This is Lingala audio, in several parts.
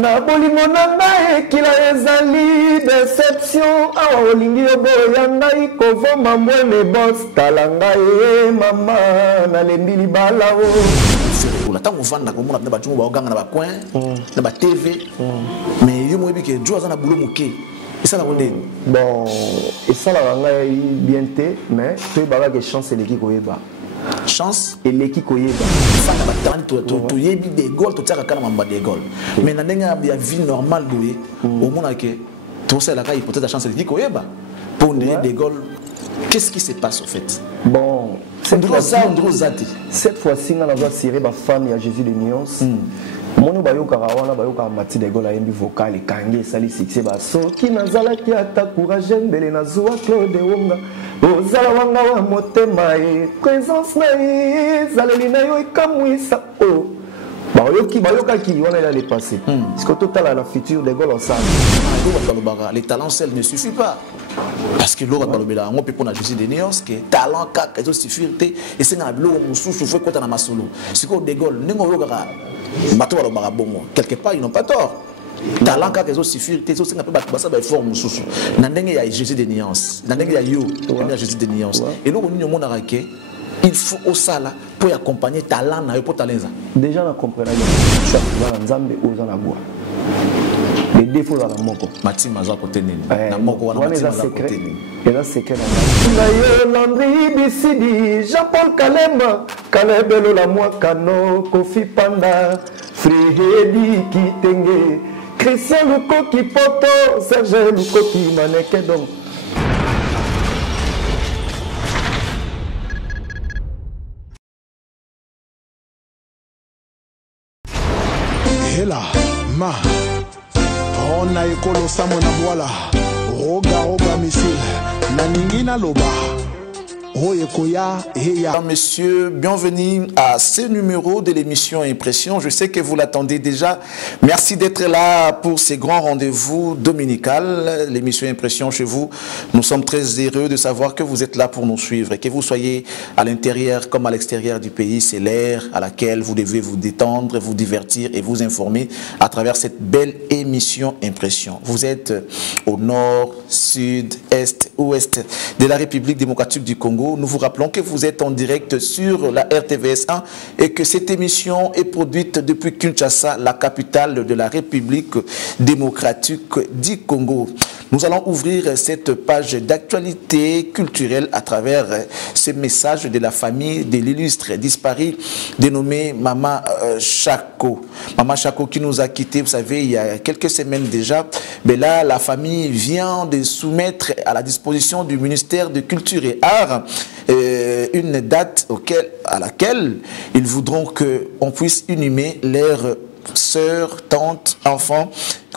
Na bolingo na ngai kila ezali deception awa olingi oboya ngai kovoma mwene bos tala ngai mama nalembi libala o la tango vanda ko mona ba tungo ba oganga na ba coin na ba TV mais yo moyebi ke jo za na boulot moké et ça la ronde bon et ça la ngai bien té mais tu ba que chance l'équipe koyeba chance et l'équipe koyeba ça na ba talent to yebi des goals to tsaka kana mamba des goals mais na ndenga ya vie normale boye au mona ke to ça la ka hypothèse de chance l'équipe koyeba pour des goals. Qu'est-ce qui se passe au fait? Bon, cette fois-ci, on a tiré ma femme et Jésus de Nuance. Mon bayo karawana bayo kamati de gola yembi vocal et kange sali succès baso qui nazala ki ata courage mbele na zuwa Claude Wonga ozala wanga wa motema e présence na e zaleli na yo ikamwisa o bayoka qui on est allé passer parce que total la future de gola ensemble les talents seuls ne suffit pas. Parce que l'autre balobela on peut prendre Jésus de Néos que talent kaka eso suffire et c'est na bilo mususu fait kota na masolo siko de gol ningo yoka bato balobaka bongo quelque part ils n'ont pas tort talent kaka eso suffire eso singa pe bato basa ba effort mususu na ndenge ya Jésus de Néos na ndenge ya yo ya Jésus de Néos et l'autre ningo mona raké il faut au sala pour accompagner talent na yo pour talenza déjà na comprendre ça va nzambe ozana bois les défauts dans la moko matima za côté nini na moko wana matima za côté nini et là c'est que na yo Landry Bisidi Jean-Paul Kalema Kalebelo la moi Kano Kofi Panda Frédéric Kitenge Christian Lukoki Poto Serge Lukoki Maneke donc Hela ma on a ekolo samona mwala roga misil na ningina loba. Messieurs, bienvenue à ce numéro de l'émission Impression. Je sais que vous l'attendez déjà. Merci d'être là pour ces grands rendez-vous dominical. L'émission Impression chez vous. Nous sommes très heureux de savoir que vous êtes là pour nous suivre et que vous soyez à l'intérieur comme à l'extérieur du pays. C'est l'ère à laquelle vous devez vous détendre, vous divertir et vous informer à travers cette belle émission Impression. Vous êtes au nord, sud, est, ouest de la République démocratique du Congo. Nous vous rappelons que vous êtes en direct sur la RTVS1 et que cette émission est produite depuis Kinshasa, la capitale de la République démocratique du Congo. Nous allons ouvrir cette page d'actualité culturelle à travers ce message de la famille de l'illustre disparu dénommé Maman Chako. Maman Chako qui nous a quittés, vous savez, il y a quelques semaines déjà. Mais là, la famille vient de soumettre à la disposition du ministère de Culture et Arts une date à laquelle ils voudront qu'on puisse inhumer leurs sœurs, tantes, enfants,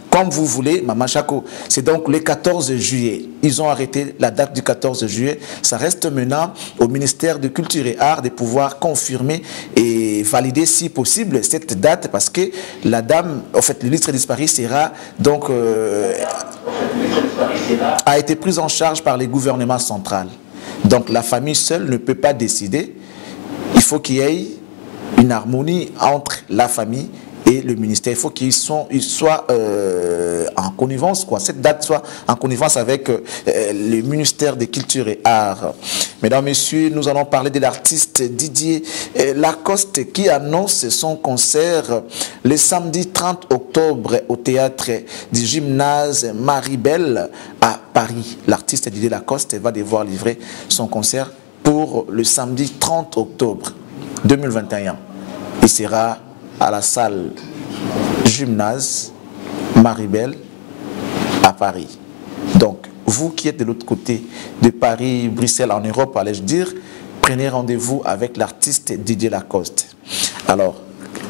comme vous voulez, Maman Chako. C'est donc le 14 juillet. Ils ont arrêté la date du 14 juillet. Ça reste maintenant au ministère de Culture et Arts de pouvoir confirmer et valider si possible cette date parce que la dame, en fait, l'illustre disparu sera donc a été prise en charge par les gouvernements centraux. Donc la famille seule ne peut pas décider. Il faut qu'il y ait une harmonie entre la famille et le ministère. Il faut qu'ils soient en connivence, quoi. Cette date soit en connivence avec le ministère de Culture et Arts. Mesdames, Messieurs, nous allons parler de l'artiste Didier Lacoste qui annonce son concert le samedi 30 octobre au théâtre du gymnase Maribel à Paris. L'artiste Didier Lacoste va devoir livrer son concert pour le samedi 30 octobre 2021. Il sera à la salle gymnase Maribel à Paris. Donc, vous qui êtes de l'autre côté de Paris, Bruxelles, en Europe, allais-je dire, prenez rendez-vous avec l'artiste Didier Lacoste. Alors,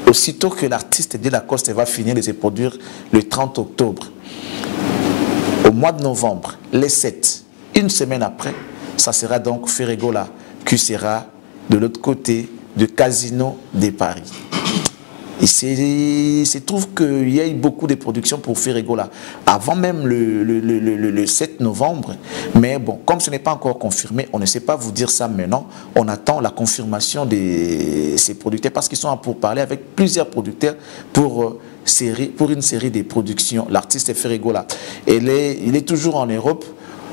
aussitôt que l'artiste Didier Lacoste va finir de se produire le 30 octobre, au mois de novembre, les 7, une semaine après, ça sera donc Ferregola qui sera de l'autre côté du Casino de Paris. Il se trouve qu'il y a eu beaucoup de productions pour Ferregola avant même le 7 novembre. Mais bon, comme ce n'est pas encore confirmé, on ne sait pas vous dire ça maintenant. On attend la confirmation de ces producteurs parce qu'ils sont pour parler avec plusieurs producteurs pour une série de productions. L'artiste Ferregola, il est toujours en Europe,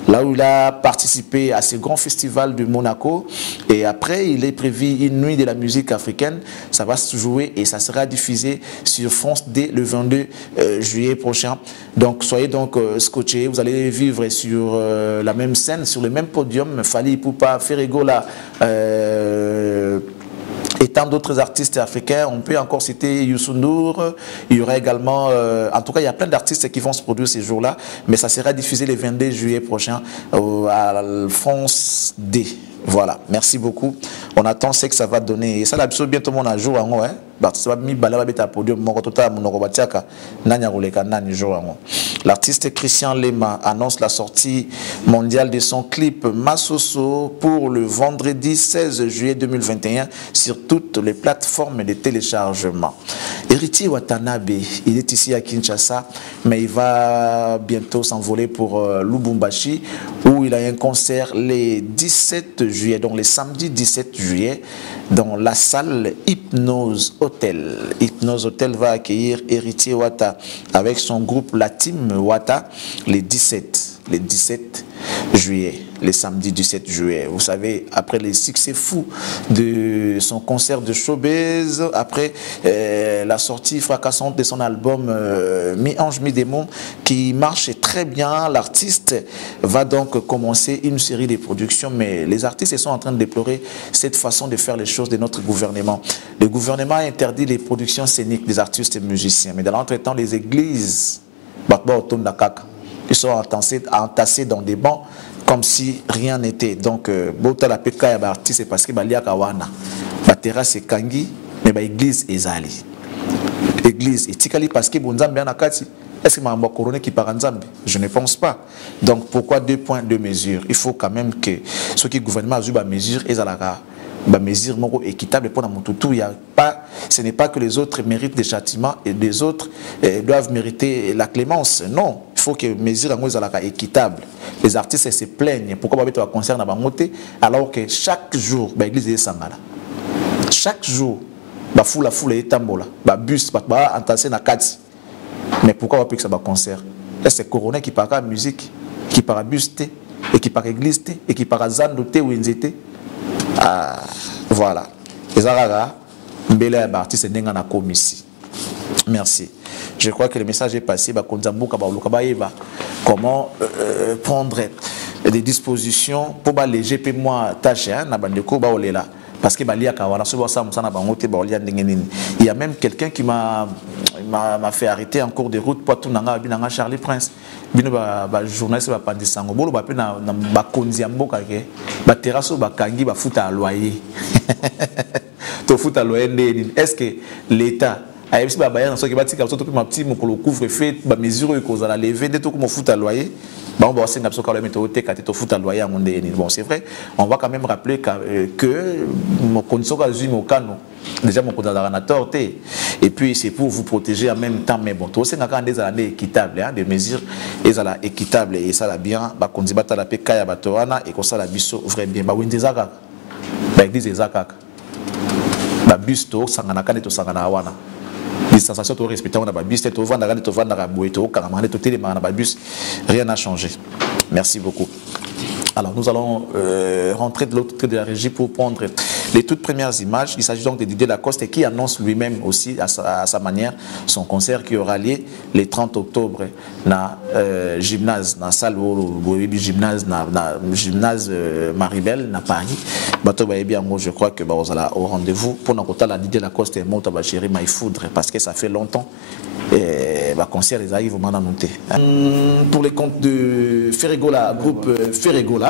là où il a participé à ce grand festival de Monaco. Et après, il est prévu une nuit de la musique africaine. Ça va se jouer et ça sera diffusé sur France dès le 22 juillet prochain. Donc, soyez donc scotchés. Vous allez vivre sur la même scène, sur le même podium. Fally Ipupa, Ferregola, et tant d'autres artistes africains. On peut encore citer Youssou N'Dour. Il y aura également, en tout cas, il y a plein d'artistes qui vont se produire ces jours-là, mais ça sera diffusé le 22 juillet prochain à France D. Voilà, merci beaucoup. On attend ce que ça va donner. Et ça, là, bientôt, mon jour, hein. L'artiste Christian Lema annonce la sortie mondiale de son clip Masoso pour le vendredi 16 juillet 2021 sur toutes les plateformes de téléchargement. Héritier Watanabe, il est ici à Kinshasa, mais il va bientôt s'envoler pour Lubumbashi, où il a un concert le 17 juillet, donc le samedi 17 juillet, dans la salle Hypnose Hotel. Hypnose Hotel va accueillir Héritier Wata avec son groupe La Team Wata le 17 juillet, le samedi 17 juillet. Vous savez, après les succès fous de son concert de showbiz, après la sortie fracassante de son album Mi-Ange, Mi-Démon, qui marche très bien, l'artiste va donc commencer une série de productions, mais les artistes sont en train de déplorer cette façon de faire les choses de notre gouvernement. Le gouvernement a interdit les productions scéniques des artistes et musiciens, mais dans l'entretemps, les églises, ils sont entassés dans des bancs comme si rien n'était. Donc, la PK et l'artiste, c'est parce que Balia Kawana, la terrasse est Kangi, mais l'église est Zali. L'église est Tikali parce que Bonzambi Anakati. Est-ce que Mamba Koroné qui part en Zambie? Je ne pense pas. Donc, pourquoi 2 points de mesure? Il faut quand même que ceux qui gouvernement a eu des mesures et des mesures équitables pour la Moutoutou. Ce n'est pas que les autres méritent des châtiments et les autres doivent mériter la clémence. Non, il faut que les mesures soient équitables. Les artistes se plaignent. Pourquoi ils doivent concert alors que chaque jour, l'église est sangala. Chaque jour, la foule est tambola, le bus, entassé na kati. Mais pourquoi on peut que ça va concert? C'est Coroné qui parle à musique, qui parle à bus, et qui parle à église, et qui parle à zando, ou nzete. Ah, voilà. Merci. Je crois que le message est passé. Comment prendre des dispositions pour les GP moi tâche parce que il y a même quelqu'un qui m'a fait arrêter en cours de route pour tout nanga Charlie Prince. Journaliste va pas sango bolo ba pe na ba konzi mboka ke ba terrasse ba kangi ba futa à loyer. To futa loyer est-ce que l'état a eu ba bayan so ke ba tika so to ma petit mokolo couvre-feu ba mesure ko za la lever de to ko mo futa loyer. Bon, bon, c'est vrai, on va quand même rappeler que mon déjà mon et puis c'est pour vous protéger en même temps, mais bon, tout c'est des années équitables, des mesures équitables et ça la bien, bah qu'on dit battre la paix kaya batoana et qu'on ça la biso vrai bien, bah oui des zaka, bah église zaka, bah busto sangana kane to sangana wana. Distanciation to respecter on a babus to vendre to vendre boeto karamane to téléma na babus, rien n'a changé. Merci beaucoup. Alors nous allons rentrer de l'autre côté de la régie pour prendre les toutes premières images. Il s'agit donc de Didier Lacoste qui annonce lui-même aussi à sa manière son concert qui aura lieu le 30 octobre dans gymnase, dans la salle gymnase Maribel, dans Paris. Je crois que vous allez au rendez-vous pour nous la Didier Lacoste et monte à chérie Maïfoudre parce que ça fait longtemps. Et le concert les arrive au moment d'annoncer. Pour les comptes de Ferregola, groupe Ferregola.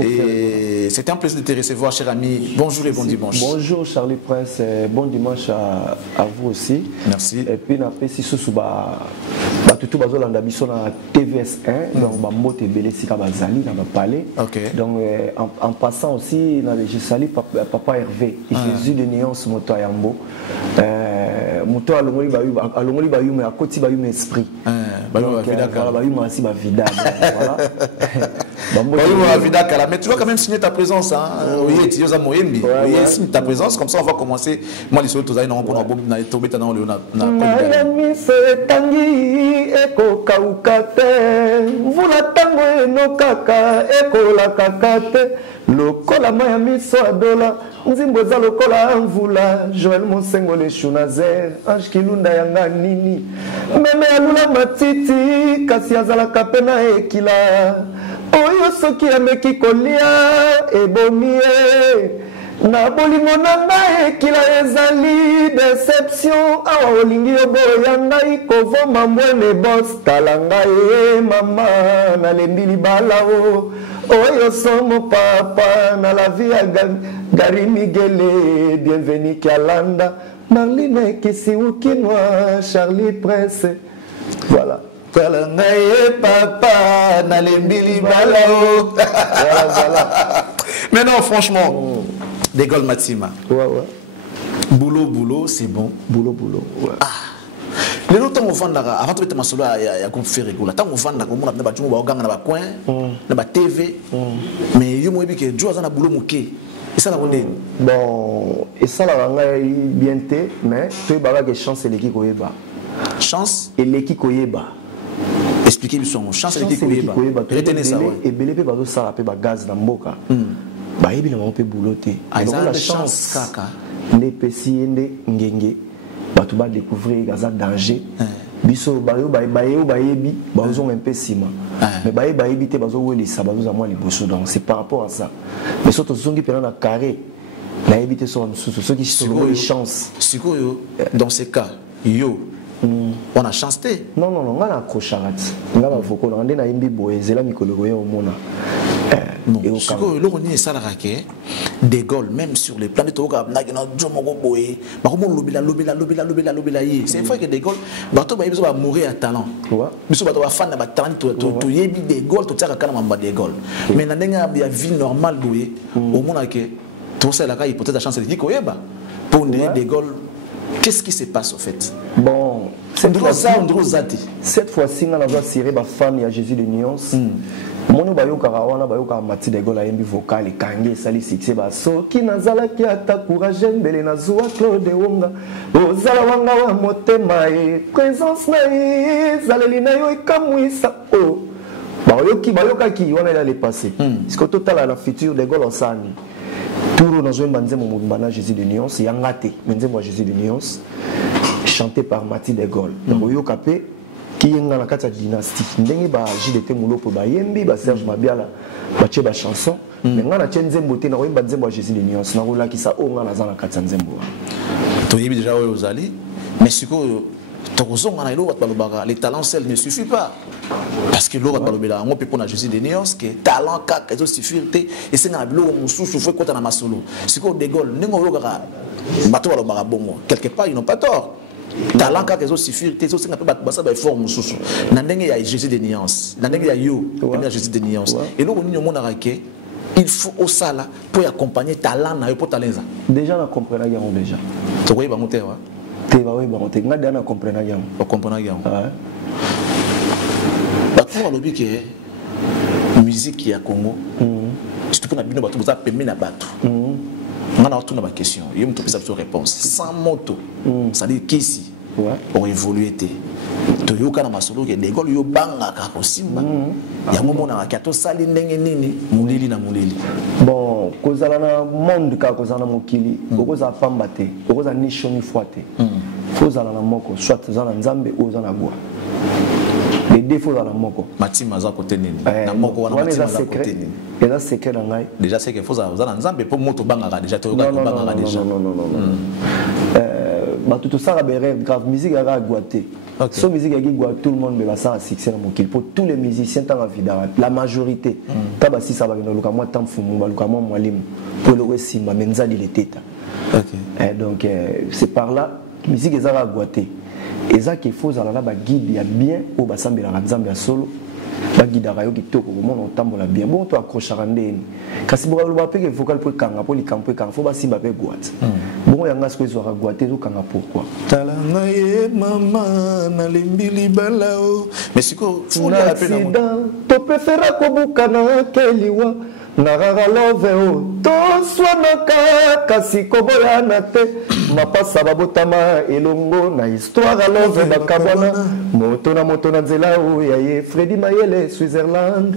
Et c'était un plaisir de te recevoir, cher ami. Bonjour et bon dimanche. Bonjour Charlie Prince, bon dimanche à vous aussi. Merci. Et puis, on a si sous tout bazolanda biso na TVS1 donc ba mote belé sika bazali na ba palais. Donc en passant aussi je salue papa Hervé Jésus de Néance Moto Yambo. moto alongoli ba yume akoti ba yume esprit voilà ba yume asi ba vida voilà mais tu dois quand même signer ta présence hein oui tu as moyembi oui signe ta présence comme ça on va commencer moi les autres on va na tomber dans le na mi se tangi eko kaukate vula tango eno kaka eko la kakate lokola maya miso adola nzimbo za lokola mvula Joël Monsengo le Chunazer Ange Kilunda yanga nini meme alula matiti kasi azalaka pena ekila oyo soki ameki kolia ebomie na bolingo na ngai ekila ezali deception awa olingi oboya ngai kovoma mwene bos tala ngai mama nalembi libala o oyo somo papa na la vie ya Gary Miguele bienvenue Kialanda Marlene Kisiukinwa Charlie Prince voilà tala ngai papa nalembi libala o voilà mais non franchement De Gaulle Matima. Ouais. Boulot, c'est bon. Boulot, ouais. Ah. Les autres, on vend avant de mettre ma solo à groupe Ferrego. Là, on vend comme on a battu mon gang dans le coin, dans la TV. Mais il y a que Dieu a un boulot mouké. Et ça, bon, et ça, là, on a bien été, mais tu as des chances et l'équipe Koyeba. Chance et l'équipe Koyeba. Expliquez-moi son chance et l'équipe Koyeba. Retenez ça. Et Belébé va ça rappeler gaz dans Mboka. Bah il a un peu bouloté. Donc la chance kaka ne pesi ende ngenge batu ba découvrir gaza danger biso bayo bayebi bazo un peu sima mais bayebi te bazo welisa bazo za moi liboso donc c'est par rapport à ça mais surtout zongi pena na carré na éviter sur ceux qui sont une chance sikoyo dans ces cas yo on a chancé non on a accrocharat ngala voko na ndena imbi boezela mikolo yo mona. Non, ce que l'on est salarié, De Gaulle, même sur les planètes, c'est vrai que De Gaulle, il va mourir à talent. Il va fan de talent, De Gaulle, tout ça, De Gaulle. Mais dans la vie normale, au monde, tout ça, il peut être la chance de dire pour De Gaulle, qu'est-ce qui se passe au fait? Bon, cette fois-ci, on a tiré ma femme à Jésus de Nuance. Mono bayoka wana bayoka mati de gola yembi vocal kange sali succès baso ki nazala ki ata courage mbele na zuwa Claude Wonga ozala wanga wa motema e présence na zaleli na yo ikamwisa o bayoka ki wana il allait passer parce que total la future de gola sani turo na zo mbanzemo mubana Jésus de Nuance yangate mbanzemo Jésus de Nuance chanté par Mati de Gaulle donc yoka pe qui est dans la dynastie. Ndenge ba JDT Moulopo ba yembi ba Serge Mabiala ba che ba chanson mais ngana tchenze mbote na wemba nzembo Jésus de Nuance na rola ki sa o ngana za na kata nzembo. To yebi déjà oyo ozali mais siko to kozonga na ilo wat balobaka les talents seuls ne suffit pas parce que lo wat balobela ngo pe pona Jésus de Nuance que talent ka ezo suffire te et c'est na bilo mususu fo kota na masolo siko De Gaulle nengo lokaka bato balobaka bongo quelque part ils n'ont pas tort. Talent quand ils ont suffi, ils ont fait des formes sous. N'andenge ya Jésus de Nuance, n'andenge ya yo, n'andenge Jésus de Nuance. Et là on y a mon araké, il faut au sala pour accompagner talent na yo pour talent. Déjà on comprend ya déjà. Tu vois ba monter wa? Te va oui ba monter. Ngada na comprendre ya. On comprend ya. Ouais. Ba pour lobi que musique ya Congo. Surtout pour na bino bato za pembe na bato. On a retourné ma question. Il y a une réponse. Sans moto, ça dit qu'ici, on évolue. Tu as eu un solo qui est d'école, tu as un simba. Il y a un moment où tu as sali nini, moulili na moulili. Bon, cause à la monde ka cause à la mokili, cause à pambate, cause à nishoni fouate. Cause à la moko, soit à la nzambe ou à la bois. Les défauts à la moko. Matima za côté nini. Na moko wana matima za côté nini. Et là c'est que ngai. Déjà c'est que faut za nzambe pour moto bangaka déjà to bangaka déjà. Non. Bah tout ça rabere grave musique à Guaté. So musique à Guaté tout le monde mais ça a succès dans mon kill pour tous les musiciens dans la vie la majorité. Tabasi ça va no luka moi tam fumu luka moi mwalimu. Pour le wesi ma menza di leteta. OK. Donc c'est par là musique à Guaté. Et ça qu'il faut là ba guide ya bien au basambe la nzambe ya solo ba guide rayo kitoko ko mona otambola bien bon to accrocher ndeni kasi boka lo ba pe que vocal pour kanga pour li camper kanga faut ba simba pe guat bon bongo yanga ce que zo ragouaté zo kanga pourquoi talanga ye mama na lembili balao mais siko funa la peine to préféra kobukana keliwa narara love o to swanaka kasi koboyana te mapasa babotama elongo na histoire love bakabwana moto na nzela o ya ye Freddy Mayele Switzerland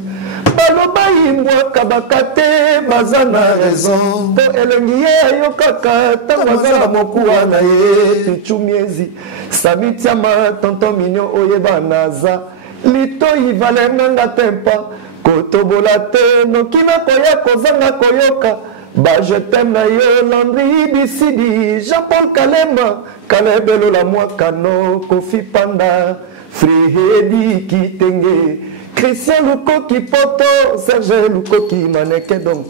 baloba imbwa kabakate bazana raison to elengi ye ayokaka tango azala mokuwa na ye pichumiezi samitiama tonton mignon oyeba naza litoyi valer nanga tempa kotobola te nokina koya kozanga koyoka ba je t'aime na yo Landry Bisidi Jean-Paul Kalema Kalebelo la mwakano Kofi Panda Frihedi Kitenge Christian Lukoki Poto Serge Lukoki Maneke donc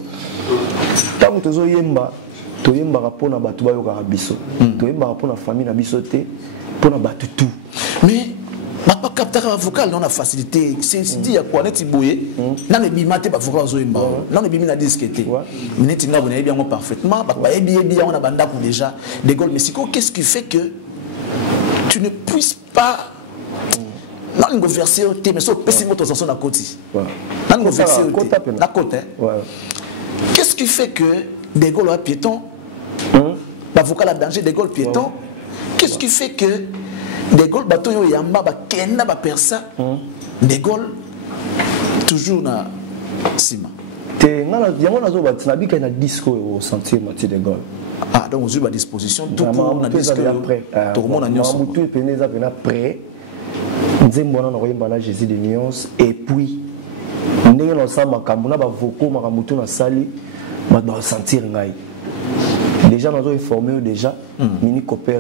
tango tozo yemba toyembaka mpona bato bayokaka biso toyembaka mpona famille na biso te mpona bato tout mais pas capter la vocale, on a facilité. C'est dit à quoi n'est-ce boye. Non les bimate pas vocal zoimba. Non les bimina disqueté. Mais n'est-ce pas vous avez bien parfaitement. Bah bien on a banda pour déjà des Gaulle Mexico. Qu'est-ce qui fait que tu ne puisses pas non une verser au thé mais sauf pessimo ton sens na côté. Non une verser au thé. La côte. Qu'est-ce qui fait que des Gaulle à piéton bah vocal à danger des Gaulle piéton. Qu'est-ce qui fait que des Gaulle bateau yo yamba ba kenda ba persa des Gaulle toujours na sima te ngala yango nazo ba tina bika na disco au sentir Mathieu de Gaulle ah donc vous avez à disposition tout pour na disco tout le monde a nyonso tout peneza pena prêt nzembo na koyemba na Jésus de Nyons et puis ndenge na samba kamuna ba voko makamutu na sali ba sentir ngai déjà nous avons formé déjà mini Cooper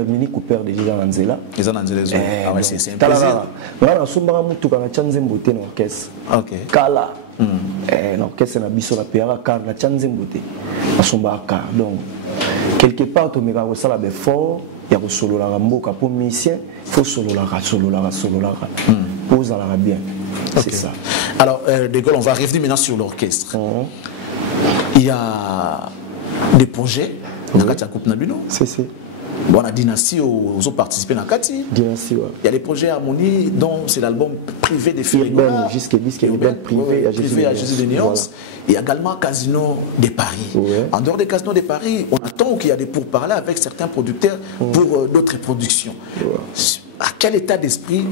déjà dans Nzela ils ont Nzela ah ouais c'est un plaisir là na somba mutu kana chanzembo te na orchestre OK kala na orchestre na biso la pera car na chanzembo te na somba car donc quelque part to meka ko sala be fort ya ko solo la mboka pour musicien faut solo la pose la bien c'est ça alors de Gaulle on va revenir maintenant sur l'orchestre il y a des projets Nakati Coupe Nabino. C'est. Bon, la dynastie aux autres participé dans Kati. Dynastie, ouais. Il y a des projets Harmonie, dont c'est l'album privé des filles. Jusqu'à privé à Jésus de Nyons. Et également Casino de Paris. Ouais. En dehors des Casinos de Paris, on attend qu'il y a des pourparlers avec certains producteurs pour d'autres productions. Ouais. À quel état d'esprit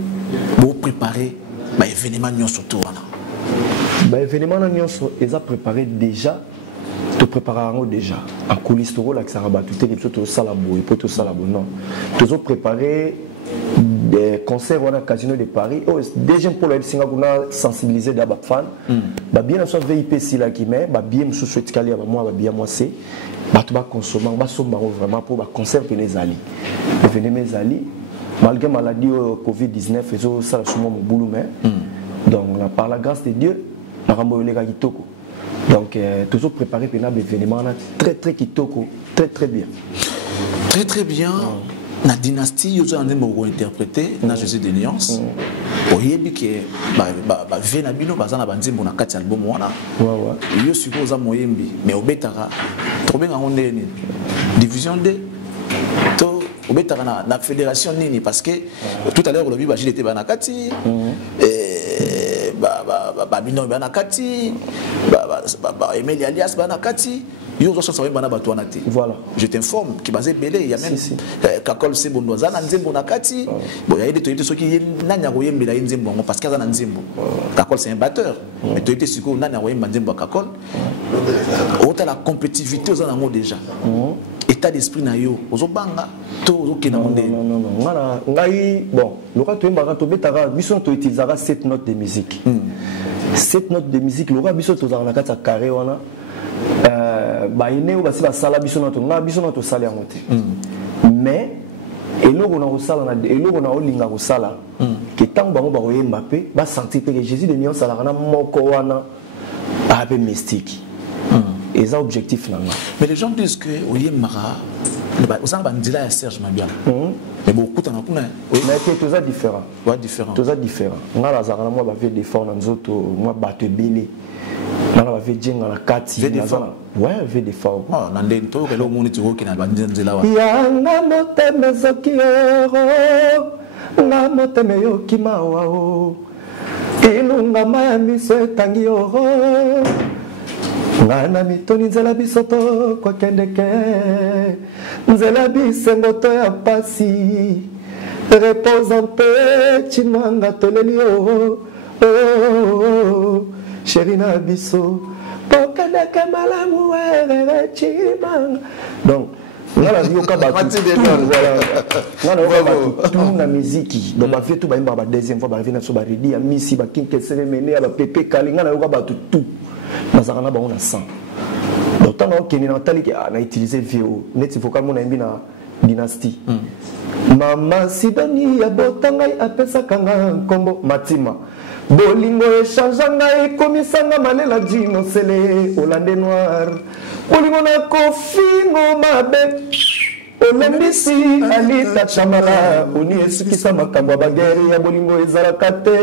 vous préparez l'événement Nyons surtout? L'événement Nyons, ils ont préparé déjà. Tu prépares déjà en coulisses tu là que ça rabat tout est tout salabo et tout salabo non tu as préparé des concerts au Casino de Paris déjà pour le Singapour sensibiliser des fans bah bien sûr VIP si là qui met bah bien sous souhaite caler moi bah bien moi c'est bah tu vas consommer bah sommes vraiment pour bah concert que les alliés venez mes alliés malgré maladie Covid-19 et ça là mon boulot mais donc par la grâce de Dieu la rambo les kitoko. Donc, toujours préparé pour un événement très kitoko, très bien. Très bien. La dynastie, vous avez interprété dans Jésus de Nyons. Vous avez dit que Venabino, vous avez dit que vous avez album. Vous suppose que mais au Betara, division 2. Au Betara, la fédération Nini, parce que tout à l'heure, vous avez dit que j'étais à Nakati. Babino Banakati, Emeli alias Banakati, voilà. Je t'informe qu'il basé belé, il y a même Kakol Sebondoza, Nanzembo Nakati. Bon, il y a des trucs qui n'ont pas Nzembo parce qu'il y a Nzembo. Kakol c'est un batteur, mais tu étais sûr que Nanyaroyem Nzembo Kakol. Autant la compétitivité aux amours déjà. État d'esprit na yo, ozobanga to ozoke na monde. Non. Ngai bon, loka to mbaka to betara biso to utilisera 7 notes de musique. 7 notes de musique loka biso to za na kata carré wana. Ba ine o basi ba sala biso na to nga biso na to sala ya mote. Mais eloko na osala na eloko na olinga osala ke tango bango ba koyemba pe ba sentir que Jésus de Nyons sala na moko wana a peu mystique. Et ça objectif là. Mais les gens disent que Oyemara, vous avez dit là Serge Mabia. Mais beaucoup t'en as connu. Mais c'est tout ça différent. Ouais différent. Tout ça différent. On a la zara moi va faire des formes dans autres moi battre belé. Dans ngana ba vedjenga la kati ouais ve de fort ah nande to ke lo moni tiko kina ba nzela wa ya nga moteme zoki oro nga moteme yoki mawa o ilunga maya miso etangi oro nga na mitoni nzela biso to kokendeke nzela bisengo to ya pasi reposante chimanga toleli o chéri na biso kokendeke malamu were chimanga donc ngala yoka batu ngala yoka batu tout na musique donc ba fait tout ba imba ba deuxième fois ba vient so ba redi ya misi ba kinke sere mené ya ba pepe kali ngala yoka batu tout nazakana ba on a 100 donc tant que ni na tali ki na utiliser VO net vocal mon imbi na dynastie mama sidoni ya botangai apesa kanga kombo matima bolingo échange ngai komisanga malela dino sele olande noir bolingo na kofingo mabe olembisi alita chamala oni esukisa makambo bageri ya bolingo ezalaka te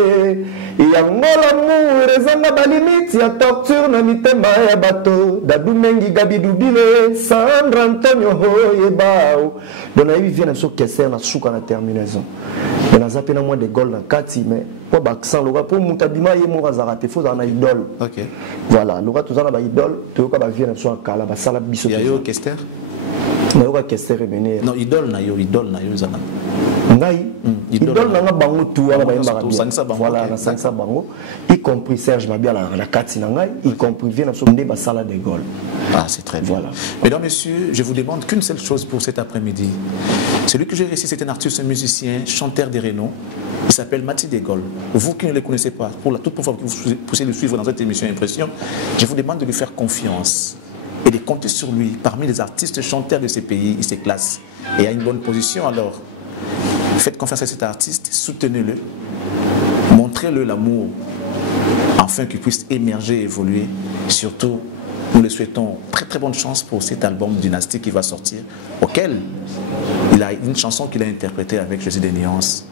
yangola mour ezanga balimiti ya torture na mitema ya bato dadu mengi gabi dubile Sandra Antonio hoyebao dona yebi vient so kesser na suka na terminaison mais na zapena moins de goal na kati mais pour accent le pour mutabima ye mo razara te faut na idole OK voilà le tout ça na ba idole to ka ba vient so kala ba sala biso ya yo kester nayoka kester revenir non idole na yo zana ngai idole na nga bango tout wana ba yembaka voilà na sangsa bango y compris Serge Mabiala la kati na ngai y compris vient so nde ba sala de Gaulle. Ah c'est très bien. Voilà. Mesdames, messieurs, je vous demande qu'une seule chose pour cet après-midi. Celui que j'ai réussi, c'est un artiste, un musicien, chanteur des Renault. Il s'appelle Mathieu de Gaulle. Vous qui ne le connaissez pas, pour la toute première fois que vous poussez le suivre dans cette émission Impression, je vous demande de lui faire confiance et de compter sur lui. Parmi les artistes chanteurs de ces pays, il se classe et a une bonne position. Alors, faites confiance à cet artiste, soutenez-le, montrez-le l'amour, afin qu'il puisse émerger et évoluer. Surtout, nous le souhaitons très très bonne chance pour cet album Dynastie qui va sortir, auquel il a une chanson qu'il a interprétée avec Jésus des Nuances.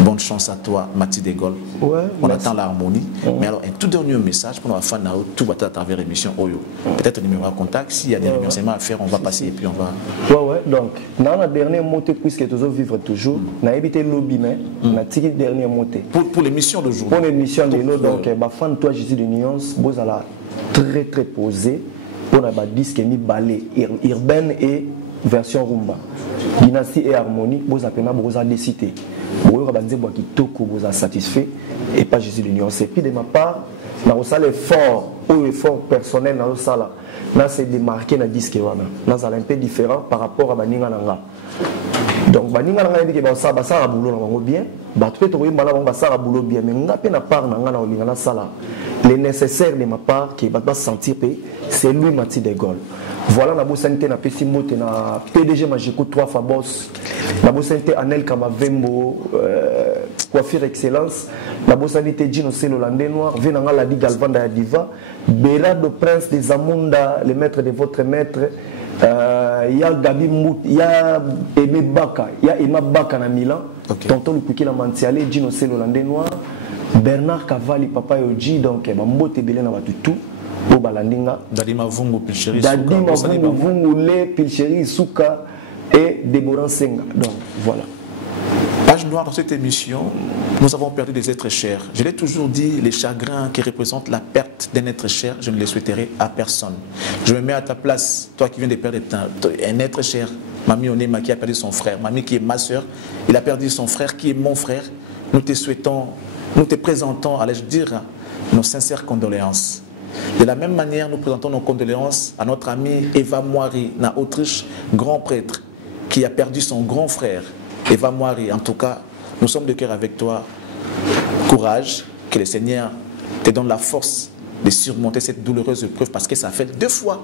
Bonne chance à toi, Mathieu de Gaulle. Ouais, on attend l'harmonie. Mais alors, un tout dernier message pour nos fans, tout va à travers l'émission Oyo. Peut-être un numéro à contact. S'il y a des remerciements à faire, on va passer et puis on va. Ouais. Donc, dans la dernière montée, puisque tu veux vivre toujours, on a évité le lobby, mais on a tiré la dernière montée. Pour l'émission d'aujourd'hui. Pour l'émission de l'eau, donc, ma fan, toi, Jésus de Nuances, vous allez très très posé. On a un disque mis ballet, urbaine et version rumba. Dynastie et harmonie, vous avez décidé. Vous avez satisfait et pas Jésus de Nuance. Et puis de ma part, dans le effort ou effort personnel dans le sala, c'est démarqué dans le disque. C'est un peu différent par rapport à Baninga Nanga. Donc Baninga Nanga dit que ça va boulot bien. Peut-être que ça va boulot bien, mais on a pas part dans la sala. Le nécessaire de ma part qui va sentir c'est lui Mathieu de Gaulle. Voilà la bossante na Pessimote na PDG Magico 3 Fabos. La bossante Anel Kamavembo coiffure excellence. La bossante Dino Selo Landais Noir, Venanga Ladi Galvanda ya Diva, Berado Prince des Amunda, le maître de votre maître. Il y a Gabi Mout, il y a Aimé Baka, il y a Emma Baka na Milan. Tonton Lupuki la Mantiale, Dino Selo Landais Noir, Bernard Cavalli Papa Yoji, donc Mambote Belena Watutu. Dadima Vungu Pilcheri Souka et Déborah Senga. Donc voilà. Page noire dans cette émission, nous avons perdu des êtres chers. Je l'ai toujours dit, les chagrins qui représentent la perte d'un être cher, je ne les souhaiterais à personne. Je me mets à ta place, toi qui viens de perdre un être cher, Mamie Onema qui a perdu son frère, Mamie qui est ma soeur, il a perdu son frère qui est mon frère. Nous te souhaitons, nous te présentons, allais-je dire, nos sincères condoléances. De la même manière, nous présentons nos condoléances à notre ami Eva Moiri, en Autriche, grand prêtre, qui a perdu son grand frère. Eva Moiri, en tout cas, nous sommes de cœur avec toi. Courage, que le Seigneur te donne la force de surmonter cette douloureuse épreuve parce que ça fait 2 fois.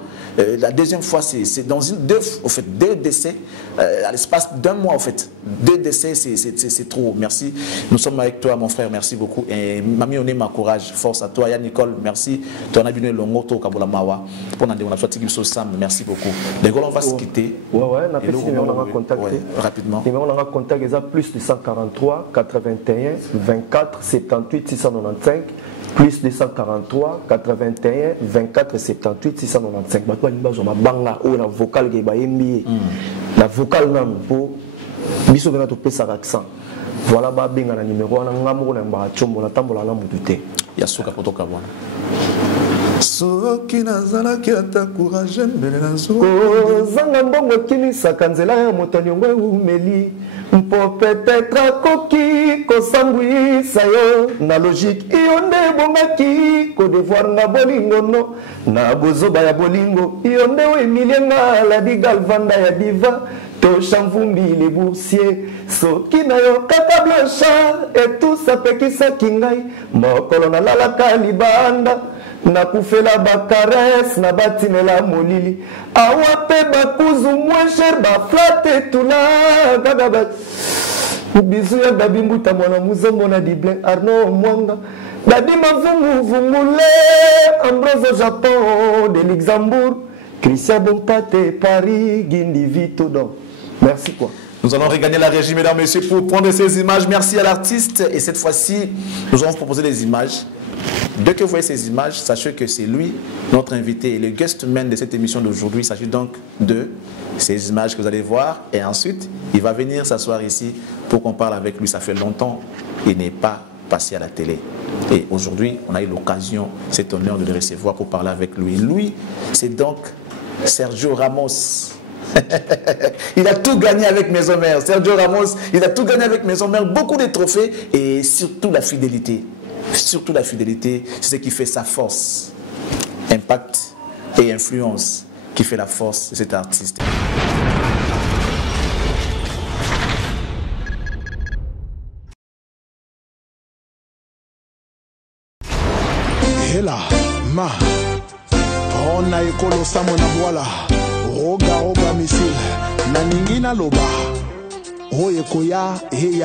La deuxième fois, c'est dans deux décès, à l'espace d'1 mois, en fait. 2 décès, c'est trop. Merci. Nous sommes avec toi, mon frère. Merci beaucoup. Et Mami Onema, courage, force à toi. Yann Nicole, merci. Toi, on a vu le Longoto, Kabola Mawa. Pour nous, on a sorti Sam. Merci beaucoup. D'accord, on va se quitter. Ouais, on a fait numéro, on a contacté. Rapidement. Numéro, on a contacté, plus de 143 81 24 78 695. plus 243 81 24 78 695 bato balingi bazwa mabanga oyo na vocal ke bayembi na vocal nanu mpo biso bena topesaka accent voilà babenga na numéro wana nga moko na mbaka tshombola tambola na mutu te ya suka kotoka bwana soki nazalaki ata courage mbele na kozanga mbongo kinisaka nzela ya moto niongo eumeli mpo peut-être akoki kosambwisa yo na logique iyo nde ebongaki kodevoir nga bolingo no na bozoba ya bolingo iyo nde oemilie nga ladi galvanda ya diva tosha mvumbi le boursier soki na yo kaka blanchard etusa pekisaki ngai mokolo nalalaka libanda nakufela bakarese na batinela molili awa mpe bakuzu moins cher baflate tula kaka bizu ya Gabi Mbuta mwana muzombo na Diblin Arnaud Mwanga Dadi Mavumule Ambrose au Japon de Luxembourg Christian Bompate Paris Guindi Vito donc merci quoi. Nous allons regagner la régie, mesdames et messieurs, pour prendre ces images. Merci à l'artiste. Et cette fois-ci, nous allons vous proposer des images. Dès que vous voyez ces images, sachez que c'est lui, notre invité, et le guest man de cette émission d'aujourd'hui. Il s'agit donc de ces images que vous allez voir. Et ensuite, il va venir s'asseoir ici pour qu'on parle avec lui. Ça fait longtemps qu'il n'est pas passé à la télé. Et aujourd'hui, on a eu l'occasion, cet honneur de le recevoir pour parler avec lui. Lui, c'est donc Sergio Ramos. Il a tout gagné avec Maison Mère. Sergio Ramos, il a tout gagné avec Maison Mère. Beaucoup de trophées et surtout la fidélité. Surtout la fidélité, c'est ce qui fait sa force. Impact et influence qui fait la force de cet artiste. Hela, ma, on a ekolo samona boala. Roga roga misil na ningina loba oye koya heya